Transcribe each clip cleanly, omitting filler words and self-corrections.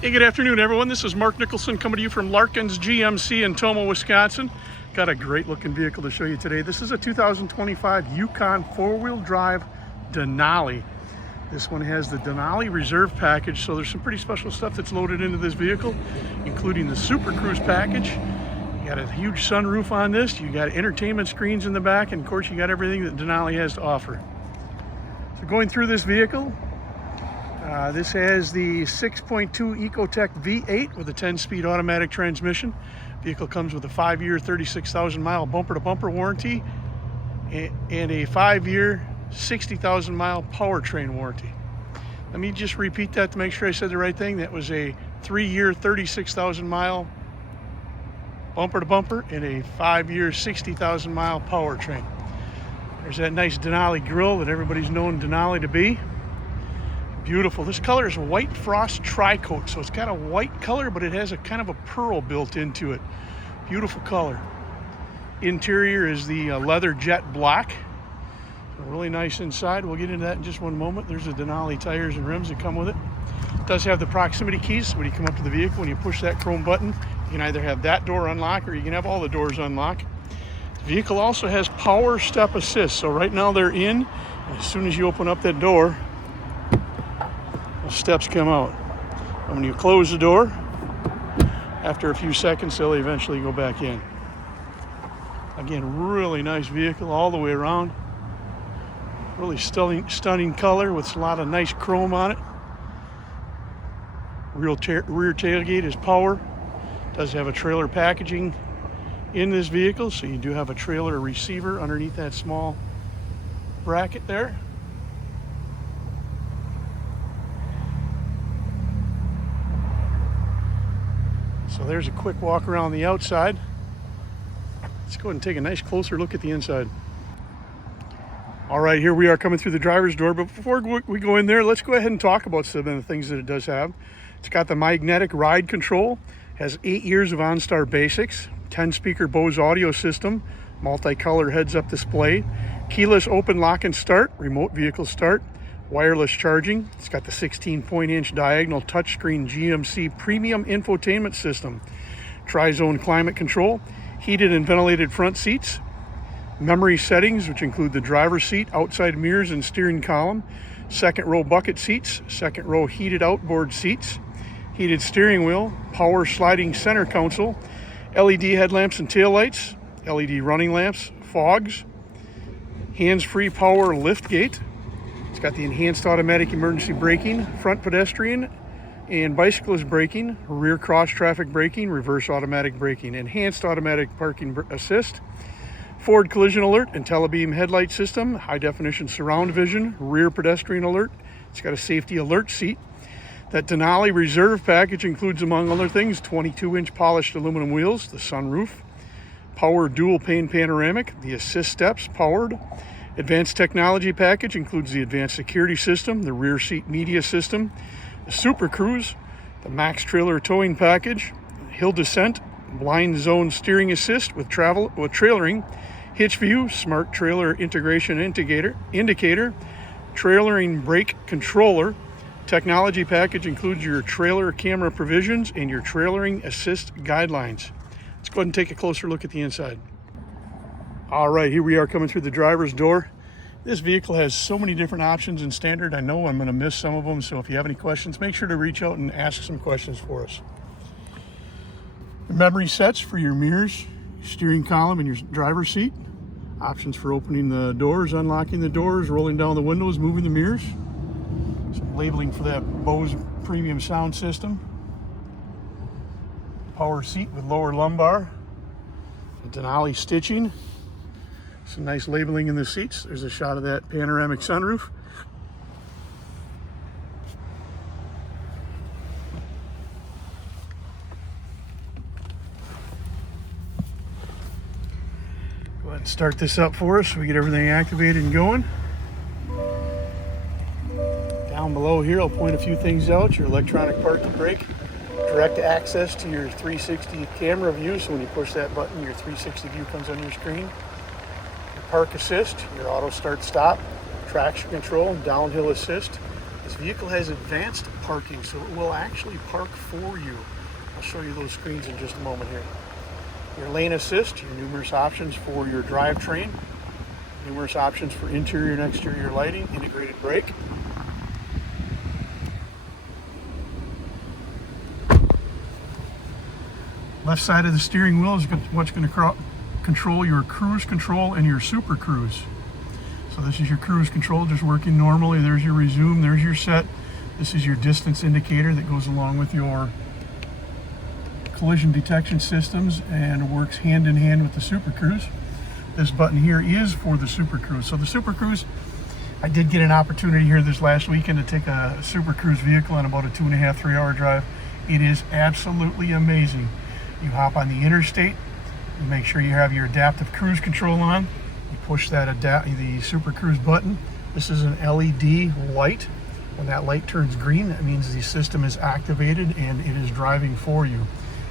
Hey, good afternoon, everyone. This is Mark Nicholson coming to you from Larkins GMC in Tomah, Wisconsin. Got a great looking vehicle to show you today. This is a 2025 Yukon four-wheel drive Denali. This one has the Denali Reserve package, so there's some pretty special stuff that's loaded into this vehicle, including the SuperCruise package. You got a huge sunroof on this, you got entertainment screens in the back, and of course you got everything that Denali has to offer. So going through this vehicle, this has the 6.2 Ecotec V8 with a 10-speed automatic transmission. Vehicle comes with a 5-year, 36,000-mile bumper-to-bumper warranty and a 5-year, 60,000-mile powertrain warranty. Let me just repeat that to make sure I said the right thing. That was a 3-year, 36,000-mile bumper-to-bumper and a 5-year, 60,000-mile powertrain. There's that nice Denali grille that everybody's known Denali to be. Beautiful. This color is white frost tri-coat, so it's got a white color, but it has a kind of a pearl built into it. Beautiful color. Interior is the leather jet black. So really nice inside. We'll get into that in just one moment. There's the Denali tires and rims that come with it. It does have the proximity keys. So when you come up to the vehicle, when you push that chrome button, you can either have that door unlock or you can have all the doors unlock. The vehicle also has power step assist. So right now they're in, and as soon as you open up that door, steps come out. And when you close the door, after a few seconds, they'll eventually go back in. Again, really nice vehicle all the way around. Really stunning color with a lot of nice chrome on it. Rear tailgate is power. Does have a trailer packaging in this vehicle, so you do have a trailer receiver underneath that small bracket there. So there's a quick walk around the outside. Let's go ahead and take a nice closer look at the inside. All right, here we are coming through the driver's door, but before we go in there, let's go ahead and talk about some of the things that it does have. It's got the magnetic ride control, has 8 years of OnStar basics, 10-speaker Bose audio system, multicolor heads-up display, keyless open lock and start, remote vehicle start, wireless charging. It's got the 16-point-inch diagonal touchscreen GMC premium infotainment system, tri-zone climate control, heated and ventilated front seats, memory settings, which include the driver's seat, outside mirrors and steering column, second row bucket seats, second row heated outboard seats, heated steering wheel, power sliding center console, LED headlamps and taillights, LED running lamps, fogs, hands-free power lift gate. It's got the enhanced automatic emergency braking, front pedestrian and bicyclist braking, rear cross traffic braking, reverse automatic braking, enhanced automatic parking assist, forward collision alert and telebeam headlight system, high definition surround vision, rear pedestrian alert. It's got a safety alert seat. That Denali Reserve package includes, among other things, 22-inch polished aluminum wheels, the sunroof, power dual pane panoramic, the assist steps powered. Advanced technology package includes the advanced security system, the rear seat media system, the SuperCruise, the max trailer towing package, hill descent, blind zone steering assist with trailering, hitch view, smart trailer integration indicator, trailering brake controller. Technology package includes your trailer camera provisions and your trailering assist guidelines. Let's go ahead and take a closer look at the inside. All right, here we are coming through the driver's door. This vehicle has so many different options in standard. I know I'm going to miss some of them, so if you have any questions, make sure to reach out and ask some questions for us. The memory sets for your mirrors, steering column, and your driver's seat. Options for opening the doors, unlocking the doors, rolling down the windows, moving the mirrors. Some labeling for that Bose premium sound system. Power seat with lower lumbar. The Denali stitching. Some nice labeling in the seats. There's a shot of that panoramic sunroof. Go ahead and start this up for us so we get everything activated and going. Down below here, I'll point a few things out. Your electronic parking brake, direct access to your 360 camera view. So when you push that button, your 360 view comes on your screen. Park assist, your auto start stop, traction control, downhill assist, This vehicle has advanced parking, so it will actually park for you. I'll show you those screens in just a moment here. Your lane assist, your numerous options for your drivetrain, numerous options for interior and exterior lighting, integrated brake. Left side of the steering wheel is what's going to control your cruise control and your SuperCruise. So this is your cruise control just working normally. There's your resume, there's your set. This is your distance indicator that goes along with your collision detection systems and works hand in hand with the SuperCruise. This button here is for the SuperCruise. So the SuperCruise, I did get an opportunity here this last weekend to take a SuperCruise vehicle on about a 2.5, 3 hour drive. It is absolutely amazing. You hop on the interstate, you make sure you have your adaptive cruise control on, you push that the SuperCruise button. This is an LED light. When that light turns green, that means the system is activated and it is driving for you.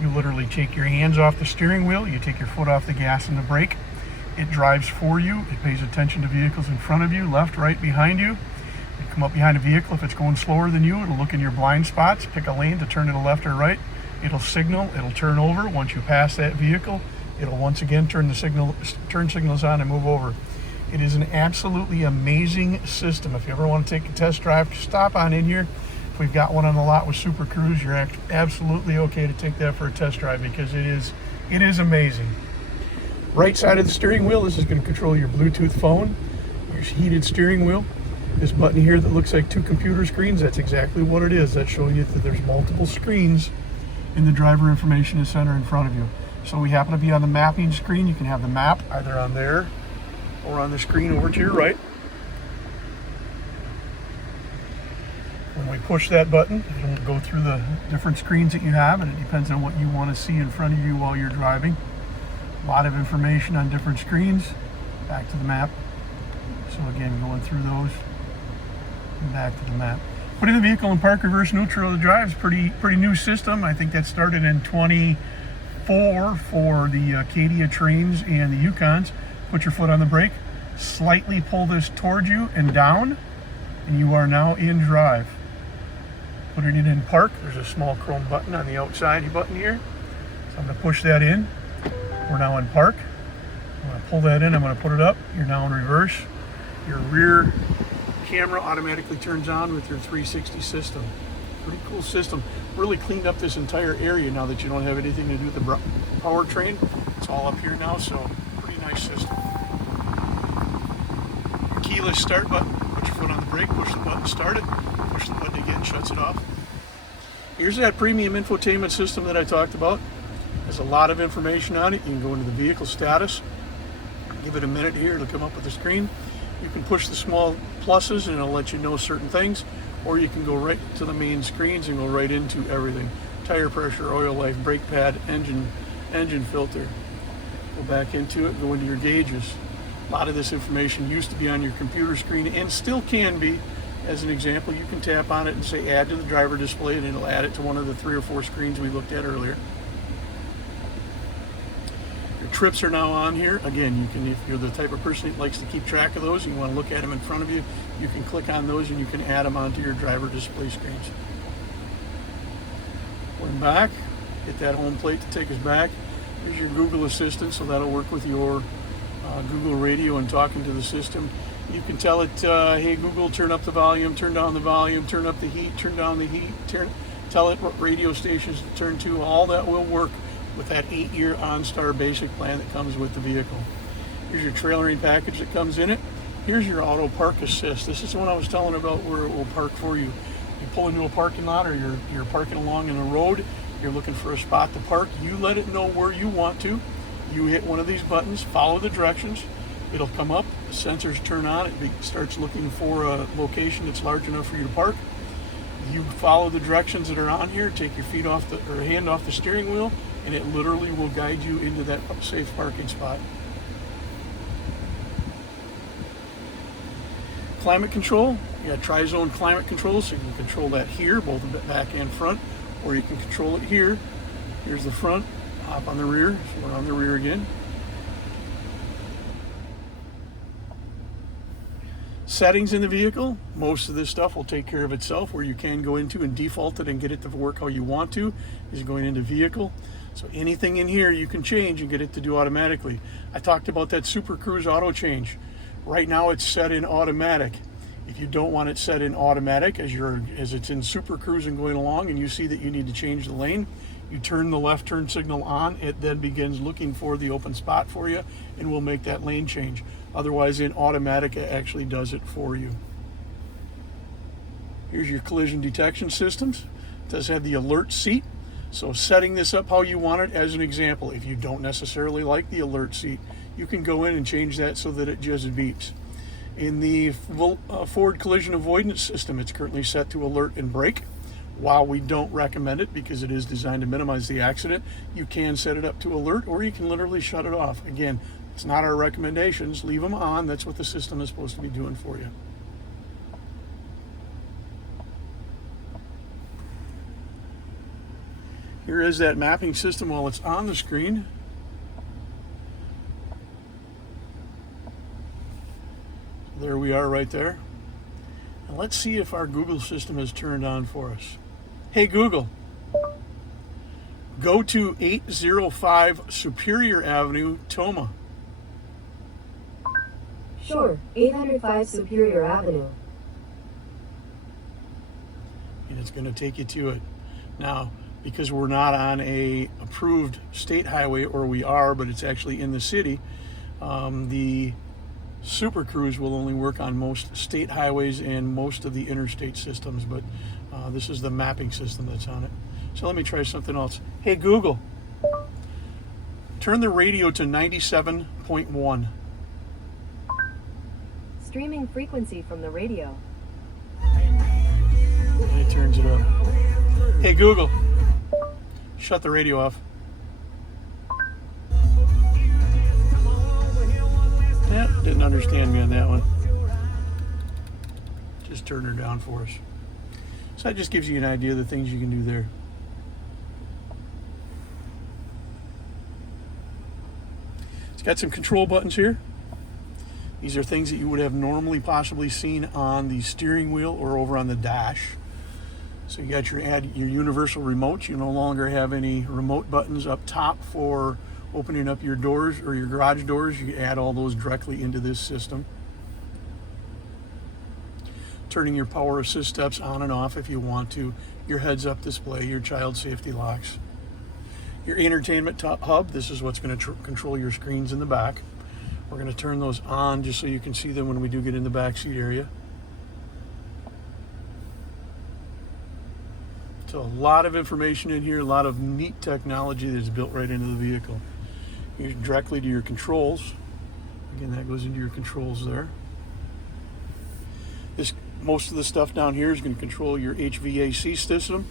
You literally take your hands off the steering wheel, you take your foot off the gas and the brake. It drives for you. It pays attention to vehicles in front of you, left, right, behind you. You come up behind a vehicle, if it's going slower than you, it'll look in your blind spots, pick a lane to turn to the left or right. It'll signal, it'll turn over. Once you pass that vehicle, it'll once again turn signals on and move over. It is an absolutely amazing system. If you ever want to take a test drive, stop on in here. If we've got one on the lot with SuperCruise, you're absolutely okay to take that for a test drive because it is amazing. Right side of the steering wheel, this is going to control your Bluetooth phone, your heated steering wheel. This button here that looks like two computer screens, that's exactly what it is. That's showing you that there's multiple screens in the driver information center in front of you. So we happen to be on the mapping screen. You can have the map either on there or on the screen over to your right. When we push that button, it'll go through the different screens that you have, and it depends on what you want to see in front of you while you're driving. A lot of information on different screens. Back to the map. So again, going through those and back to the map. Putting the vehicle in park, reverse, neutral drive is pretty new system. I think that started in 24 for the Acadia trains and the Yukons. Put your foot on the brake, slightly pull this towards you and down, and you are now in drive. Putting it in park, there's a small chrome button on the outside button here. So I'm going to push that in. We're now in park. I'm going to pull that in, I'm going to put it up. You're now in reverse. Your rear camera automatically turns on with your 360 system. Pretty cool system. Really cleaned up this entire area now that you don't have anything to do with the powertrain. It's all up here now, so pretty nice system. Keyless start button. Put your foot on the brake, push the button, start it. Push the button again, shuts it off. Here's that premium infotainment system that I talked about. There's a lot of information on it. You can go into the vehicle status. Give it a minute here, it'll come up with the screen. You can push the small pluses and it'll let you know certain things, or you can go right to the main screens and go right into everything. Tire pressure, oil life, brake pad, engine filter. Go back into it, go into your gauges. A lot of this information used to be on your computer screen and still can be. As an example, you can tap on it and say add to the driver display and it'll add it to one of the 3 or 4 screens we looked at earlier. Your trips are now on here. Again, you can, if you're the type of person that likes to keep track of those, you want to look at them in front of you, you can click on those and you can add them onto your driver display screens. Going back, hit that home plate to take us back. Here's your Google Assistant, so that'll work with your Google radio and talking to the system. You can tell it, hey Google, turn up the volume, turn down the volume, turn up the heat, turn down the heat, tell it what radio stations to turn to. All that will work with that 8-year OnStar basic plan that comes with the vehicle. Here's your trailering package that comes in it. Here's your auto park assist. This is the one I was telling about where it will park for you. You pull into a parking lot or you're parking along in a road, you're looking for a spot to park, you let it know where you want to. You hit one of these buttons, follow the directions, it'll come up, the sensors turn on, it starts looking for a location that's large enough for you to park. You follow the directions that are on here, take your feet off or hand off the steering wheel, and it literally will guide you into that safe parking spot. Climate control, you got tri-zone climate control, so you can control that here, both the back and front, or you can control it here. Here's the front, hop on the rear, so we're on the rear again. Settings in the vehicle, most of this stuff will take care of itself. Where you can go into and default it and get it to work how you want to is going into vehicle. So anything in here you can change and get it to do automatically. I talked about that SuperCruise auto change. Right now it's set in automatic. If you don't want it set in automatic as it's in SuperCruise and going along and you see that you need to change the lane, you turn the left turn signal on. It then begins looking for the open spot for you and will make that lane change. Otherwise, in automatic, it actually does it for you. Here's your collision detection systems. It does have the alert seat. So setting this up how you want it, as an example, if you don't necessarily like the alert seat, you can go in and change that so that it just beeps. In the forward collision avoidance system, it's currently set to alert and brake. While we don't recommend it because it is designed to minimize the accident, you can set it up to alert or you can literally shut it off. Again, it's not our recommendations. Leave them on. That's what the system is supposed to be doing for you. Here is that mapping system while it's on the screen. There we are right there. And let's see if our Google system is turned on for us. Hey Google, go to 805 Superior Avenue, Tomah. Sure, 805 Superior Avenue. And it's going to take you to it. Now, because we're not on a approved state highway, or we are, but it's actually in the city, the SuperCruise will only work on most state highways and most of the interstate systems, but this is the mapping system that's on it. So let me try something else. Hey Google, turn the radio to 97.1. Streaming frequency from the radio. And it turns it up. Hey Google, shut the radio off. Yeah, didn't understand me on that one. Just turn her down for us. So that just gives you an idea of the things you can do there. It's got some control buttons here. These are things that you would have normally possibly seen on the steering wheel or over on the dash. So you got your universal remotes. You no longer have any remote buttons up top for opening up your doors or your garage doors. You add all those directly into this system. Turning your power assist steps on and off if you want to. Your heads-up display, your child safety locks. Your entertainment hub, this is what's going to control your screens in the back. We're going to turn those on just so you can see them when we do get in the back seat area. So a lot of information in here, a lot of neat technology that's built right into the vehicle. Here's directly to your controls. Again, that goes into your controls there. Most of the stuff down here is going to control your HVAC system.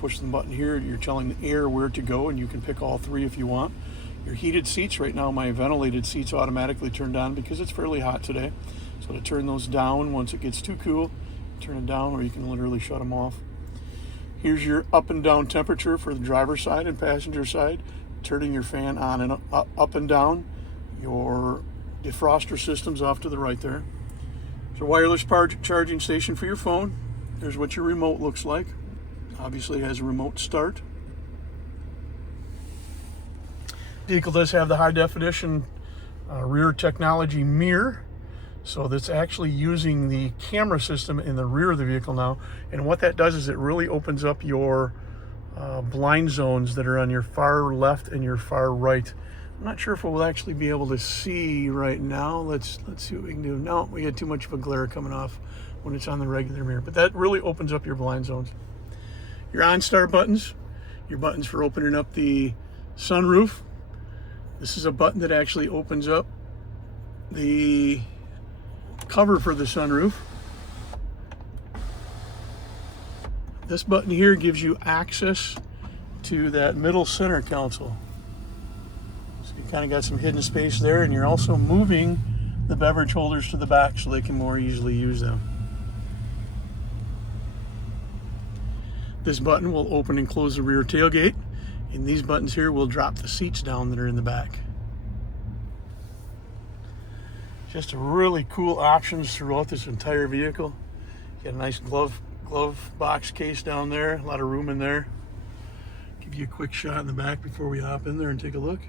Push the button here, you're telling the air where to go, and you can pick all three if you want. Your heated seats, right now my ventilated seats automatically turned on because it's fairly hot today. So to turn those down once it gets too cool, turn it down, or you can literally shut them off. Here's your up and down temperature for the driver's side and passenger side, turning your fan on and up and down. Your defroster system's off to the right there. It's a wireless charging station for your phone. There's what your remote looks like. Obviously it has a remote start. Vehicle does have the high definition rear technology mirror. So that's actually using the camera system in the rear of the vehicle now. And what that does is it really opens up your blind zones that are on your far left and your far right. I'm not sure if we'll actually be able to see right now. Let's see what we can do. No, we had too much of a glare coming off when it's on the regular mirror. But that really opens up your blind zones. Your OnStar buttons, your buttons for opening up the sunroof. This is a button that actually opens up the cover for the sunroof. This button here gives you access to that middle center console. So you kind of got some hidden space there, and you're also moving the beverage holders to the back so they can more easily use them. This button will open and close the rear tailgate, and these buttons here will drop the seats down that are in the back. Just really cool options throughout this entire vehicle. Got a nice glove box case down there, a lot of room in there. Give you a quick shot in the back before we hop in there and take a look.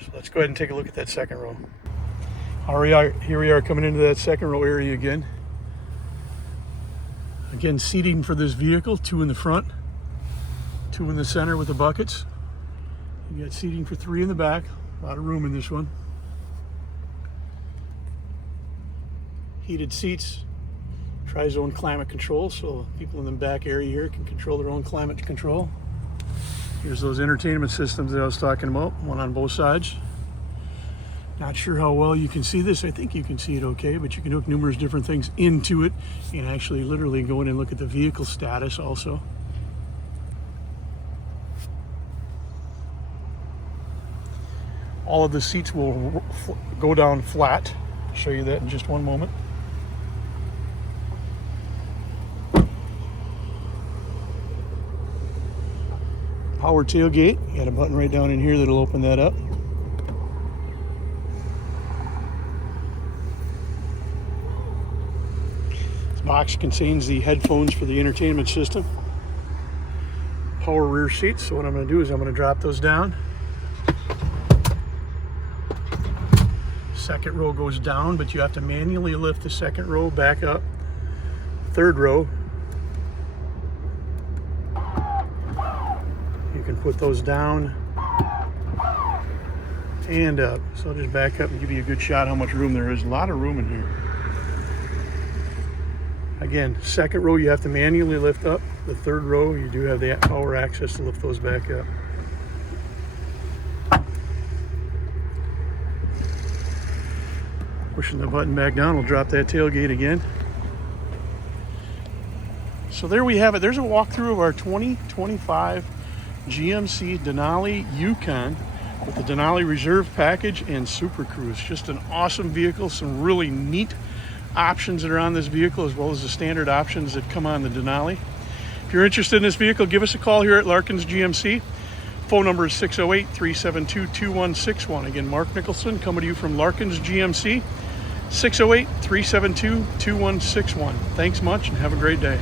So let's go ahead and take a look at that second row. Here we are coming into that second row area again. Again, seating for this vehicle, 2 in the front, 2 in the center with the buckets. You got seating for 3 in the back, a lot of room in this one. Heated seats, tri-zone climate control, so people in the back area here can control their own climate control. Here's those entertainment systems that I was talking about, one on both sides. Not sure how well you can see this. I think you can see it okay, but you can hook numerous different things into it and actually literally go in and look at the vehicle status also. All of the seats will go down flat. I'll show you that in just one moment. Power tailgate, you got a button right down in here that'll open that up. This box contains the headphones for the entertainment system. Power rear seats, so what I'm going to do is I'm going to drop those down. Second row goes down, but you have to manually lift the second row back up. Third row, you can put those down and up. So I'll just back up and give you a good shot how much room there is. A lot of room in here. Again, second row you have to manually lift up. The third row you do have the power access to lift those back up. Pushing the button back down will drop that tailgate again. So there we have it. There's a walkthrough of our 2025 GMC Denali Yukon with the Denali Reserve Package and SuperCruise. Just an awesome vehicle. Some really neat options that are on this vehicle, as well as the standard options that come on the Denali. If you're interested in this vehicle, give us a call here at Larkins GMC. Phone number is 608-372-2161. Again, Mark Nicholson coming to you from Larkins GMC. 608-372-2161. Thanks much and have a great day.